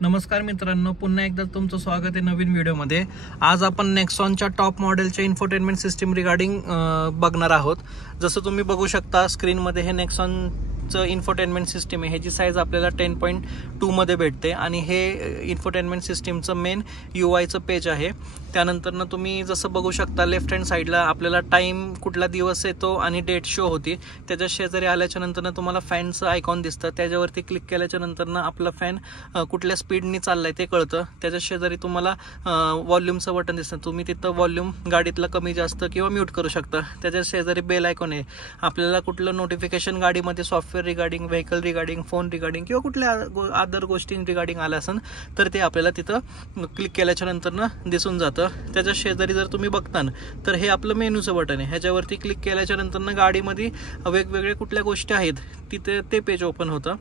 नमस्कार मित्रांनो, पुन्हा एकदा तुमचं स्वागत आहे नवीन व्हिडिओमध्ये। आज आपण नेक्सॉनच्या टॉप मॉडेलच्या इन्फोटेनमेंट सिस्टीम रिगार्डिंग बघणार आहोत। जसं तुम्ही बघू शकता स्क्रीनमध्ये हे नेक्सॉनचं इन्फोटेनमेंट सिस्टीम आहे। ह्याची साईज आपल्याला 10.2 मध्ये भेटते आणि हे इन्फोटेनमेंट सिस्टीमचं मेन यूआयचं पेज आहे। त्यानंतर तुम्ही जसं बघू शकता लेफ्ट हँड साईडला आपल्याला टाइम कुठला दिवस येतो आणि डेट शो होती। त्याच्या शेजारी आल्याच्या नंतर तुम्हाला फॅनचं आयकॉन दिसतं, त्याच्यावरती क्लिक केल्याच्या नंतर आपला फॅन कुठल्या स्पीडनी चाललाय ते कळतं। त्याच्या शेजारी तुम्हाला व्हॉल्यूमचं बटन दिसतं, तुम्ही तिथं व्हॉल्यूम गाडीतला कमी जास्त किंवा म्यूट करू शकता। त्याच्या शेजारी बेल आयकॉन आहे, आपल्याला कुठलं नोटिफिकेशन गाडीमध्ये software regarding, vehicle regarding, phone regarding किंवा कुठल्या अदर गोष्टी रिगार्डिंग आल्या असेल तर ते आपल्याला तिथं क्लिक केल्याच्या नंतर दिसून जातं। त्याच्या शेजारी जर तुम्ही बघता तर हे आपलं मेनूचं बटन आहे, ह्याच्यावरती क्लिक केल्याच्या नंतर गाडीमध्ये वेगवेगळ्या कुठल्या गोष्टी आहेत तिथे ते पेज ओपन होतं।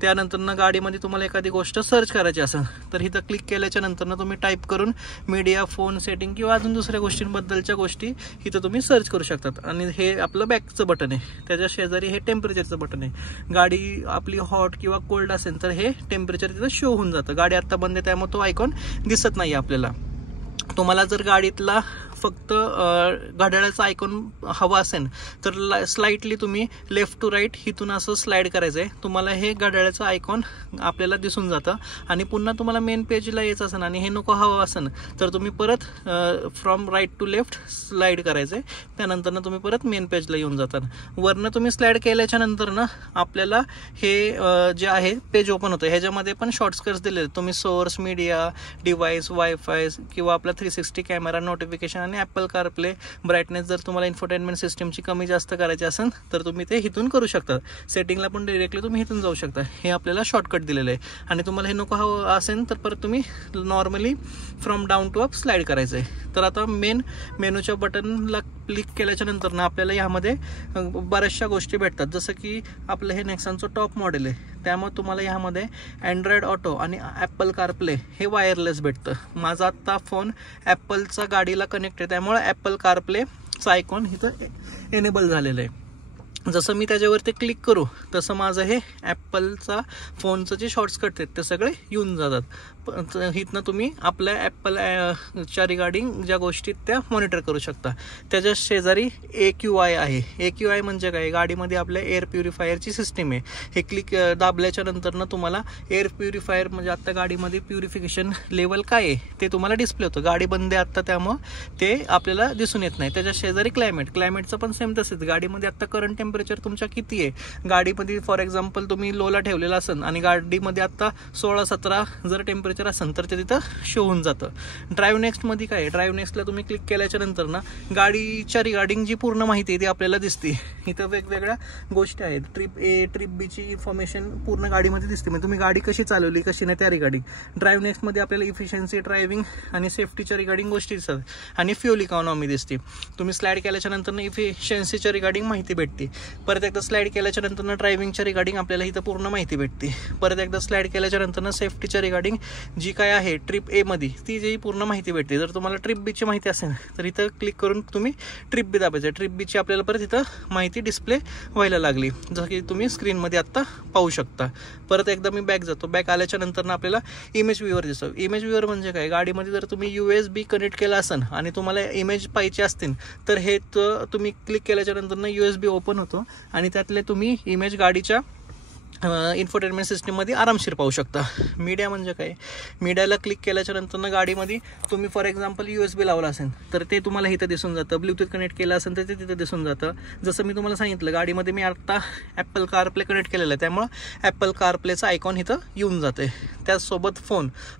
त्यानंतर गाडीमध्ये तुम्हाला एखादी गोष्ट सर्च करायची असेल तर इथं क्लिक केल्याच्या नंतर तुम्ही टाईप करून मीडिया, फोन सेटिंग किंवा अजून दुसऱ्या गोष्टींबद्दलच्या गोष्टी इथं तुम्ही सर्च करू शकतात। आणि हे आपलं बॅकचं बटन आहे, त्याच्या शेजारी हे टेम्परेचरचं बटन आहे। गाडी आपली हॉट किंवा कोल्ड असेल तर हे टेम्परेचर तिथं शो होऊन जातं। गाडी आता बंद आहे त्यामुळे तो आयकॉन दिसत नाही आपल्याला। तुम्हाला जर गाडीतला फक्त घड्याळाचा आयकॉन हवा असेल तर स्लाइटली तुम्ही लेफ्ट टू राईट हिथून असं स्लाइड करायचं आहे, तुम्हाला हे घड्याळाचं आयकॉन आपल्याला दिसून जातं। आणि पुन्हा तुम्हाला मेन पेजला यायचं असेल आणि हे नको हवं असेल तर तुम्ही परत from right to left slide करायचं आहे, त्यानंतर तुम्ही परत मेन पेजला येऊन जातात। वरनं तुम्ही स्लाइड केल्याच्या नंतर आपल्याला हे जे आहे पेज ओपन होतं। ह्याच्यामध्ये पण शॉर्टकट्स दिलेले, तुम्ही सोर्स, मीडिया, डिव्हाइस, वायफाय किंवा आपला 360 कॅमेरा, नोटिफिकेशन आणि ॲपल कारप्ले, ब्राईटनेस जर तुम्हाला इन्फोटेनमेंट सिस्टीमची कमी जास्त करायची असेल तर तुम्ही ते इथून करू शकता। सेटिंगला पण डायरेक्टली तुम्ही इथून जाऊ शकता, हे आपल्याला शॉर्टकट दिलेलं आहे। आणि तुम्हाला हे नको हवं असेल तर परत तुम्ही normally from down to up slide करायचं आहे। तर आता मेनूच्या बटनला क्लिक केल्याच्या नंतर आपल्याला यामध्ये बऱ्याचशा गोष्टी भेटतात, जसं की आपलं हे नेक्सॉनचं टॉप मॉडेल आहे त्यामुळे तुम्हाला यामध्ये अँड्रॉइड ऑटो आणि ॲपल कारप्ले हे वायरलेस भेटतं। माझा आत्ता फोन ॲपलचा गाडीला कनेक्ट आहे त्यामुळे ॲपल कारप्लेचा आयकॉन इथं एनेबल झालेलं आहे। जसं मी त्याच्यावरती क्लिक करू तसं माझं हे ॲपलचा फोनचं जे शॉर्टकट आहेत ते सगळे येऊन जातात। इथनं तुम्ही आपल्या ॲपलच्या रिगार्डिंग ज्या गोष्टी त्या मॉनिटर करू शकता। त्याच्या शेजारी AQI आहे। AQI म्हणजे काय, गाडीमध्ये आपल्या एअर प्युरिफायरची सिस्टीम आहे। हे क्लिक दाबल्याच्या नंतर तुम्हाला एअर प्युरिफायर म्हणजे आत्ता गाडीमध्ये प्युरिफिकेशन लेवल काय आहे ते तुम्हाला डिस्प्ले होतं। गाडी बंद आहे आत्ता त्यामुळं ते आपल्याला दिसून येत नाही। त्याच्या शेजारी क्लायमेटचं पण सेम तसेच, गाडीमध्ये आत्ता करंट टेम्परेचर तुमच्या किती आहे, गाडीमध्ये फॉर एक्झाम्पल तुम्ही लोला ठेवलेला असेल आणि गाडीमध्ये आता 16-17 जर टेम्परेचर असेल तर ते तिथं शो होऊन जातं। ड्राईव्ह नेक्स्ट मध्ये काय, ड्राईव्ह नेक्स्टला तुम्ही क्लिक केल्याच्या नंतर गाडीच्या रिगार्डिंग जी पूर्ण माहिती आहे ती आपल्याला दिसते। इथं वेगवेगळ्या गोष्टी आहेत, ट्रिप A, ट्रिप B ची इन्फॉर्मेशन पूर्ण गाडीमध्ये दिसते, म्हणजे तुम्ही गाडी कशी चालवली कशी नाही त्या रिगार्डिंग। ड्राईव्ह नेक्स्ट मध्ये आपल्याला इफिशियन्सी, ड्रायव्हिंग आणि सेफ्टीच्या रिगार्डिंग गोष्टी दिसतात आणि फ्युल इकॉनॉमी दिसते। तुम्ही स्लाइड केल्याच्या नंतर इफिशियन्सीच्या रिगार्डिंग माहिती भेटते। परत एकदा स्लाइड केल्याच्या नंतर ड्रायव्हिंगच्या रिगार्डिंग आपल्याला इथं पूर्ण माहिती भेटते। परत एकदा स्लाइड केल्याच्या नंतर सेफ्टीच्या रिगार्डिंग जी काय आहे ट्रिप A मध्ये ती जी पूर्ण माहिती भेटते। जर तुम्हाला ट्रिप B ची माहिती असेल तर इथं क्लिक करून तुम्ही ट्रिप B दाबायचं, ट्रिप B ची आपल्याला परत इथं माहिती डिस्प्ले व्हायला लागली, जसं की तुम्ही स्क्रीनमध्ये आत्ता पाहू शकता। परत एकदा मी बॅक जातो, बॅक आल्याच्या नंतर आपल्याला इमेज व्ह्यूवर दिसतो। इमेज व्ह्यूवर म्हणजे काय, गाडीमध्ये जर तुम्ही USB कनेक्ट केला असेल आणि तुम्हाला इमेज पाहिजे असतील तर हे तुम्ही क्लिक केल्याच्या नंतर USB ओपन होतो आणि त्यातले तुम्ही इमेज गाडीच्या इन्फोटेनमेंट सिस्टीममध्ये आरामशीर पाहू शकता। मीडिया म्हणजे काय, मीडियाला क्लिक केल्याच्या नंतर गाडीमध्ये तुम्ही फॉर एक्झाम्पल USB लावला असेल तर ते तुम्हाला इथं दिसून जातं, ब्लूटूथ कनेक्ट केलं असेल तर ते तिथं दिसून जातं। जसं मी तुम्हाला सांगितलं गाडीमध्ये मी आता ॲपल कारप्ले कनेक्ट केलेलं आहे त्यामुळं ॲपल कारप्लेचं आयकॉन इथं येऊन जाते। त्याचसोबत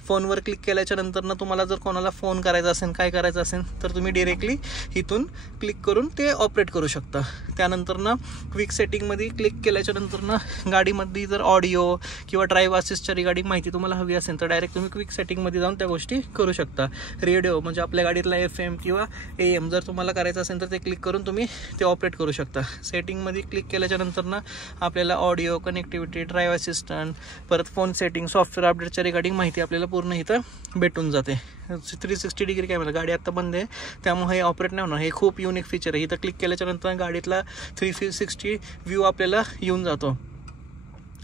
फोनवर क्लिक केल्याच्या नंतर तुम्हाला जर कोणाला फोन करायचा असेल, काय करायचं असेल तर तुम्ही डिरेक्टली इथून क्लिक करून ते ऑपरेट करू शकता। त्यानंतर क्विक सेटिंगमध्ये क्लिक केल्याच्या नंतर गाडीमध्ये जर ऑडिओ किंवा ड्राईव्ह असिस्टच्या रिगार्डिंग माहिती तुम्हाला हवी असेल तर डायरेक्ट तुम्ही क्विक सेटिंगमध्ये जाऊन त्या गोष्टी करू शकता। रेडिओ म्हणजे आपल्या गाडीतला FM किंवा AM जर तुम्हाला करायचं असेल तर ते क्लिक करून तुम्ही ते ऑपरेट करू शकता। सेटिंगमध्ये क्लिक केल्याच्या नंतर आपल्याला ऑडिओ, कनेक्टिव्हिटी, ड्राईव्ह असिस्टंट, परत फोन सेटिंग, सॉफ्टवेअर अपडेटच्या रिगार्डिंग माहिती आपल्याला पूर्ण इथं भेटून जाते। 360 डिग्री कॅमेरा, गाडी आता बंद आहे त्यामुळे हे ऑपरेट नाही होणार, हे खूप युनिक फीचर आहे। इथं क्लिक केल्याच्या नंतर गाडीतला 360 व्ह्यू आपल्याला येऊन जातो।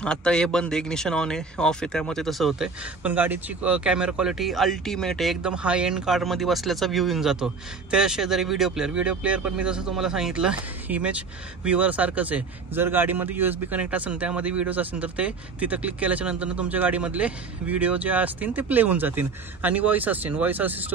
आता हे बंद आहे, इग्निशन ऑन आहे, ऑफ आहे, त्यामुळे तसं होतंय. पण गाडीची कॅमेरा क्वालिटी अल्टिमेट आहे, एकदम हाय एंड कारमध्ये बसल्याचा व्ह्यू येऊन जातो. त्या शेजारी व्हिडिओ प्लेअर पण मी जसं तुम्हाला सांगितलं इमेज व्ह्यूवर सारखंच आहे. जर गाडीमध्ये USB कनेक्ट असेल, त्यामध्ये व्हिडिओज असतील, तर ते तिथं क्लिक केल्याच्या नंतर तुमच्या गाडीमधले व्हिडिओ जे असतील ते प्ले होऊन जातील. आणि व्हॉइस असिस्टंट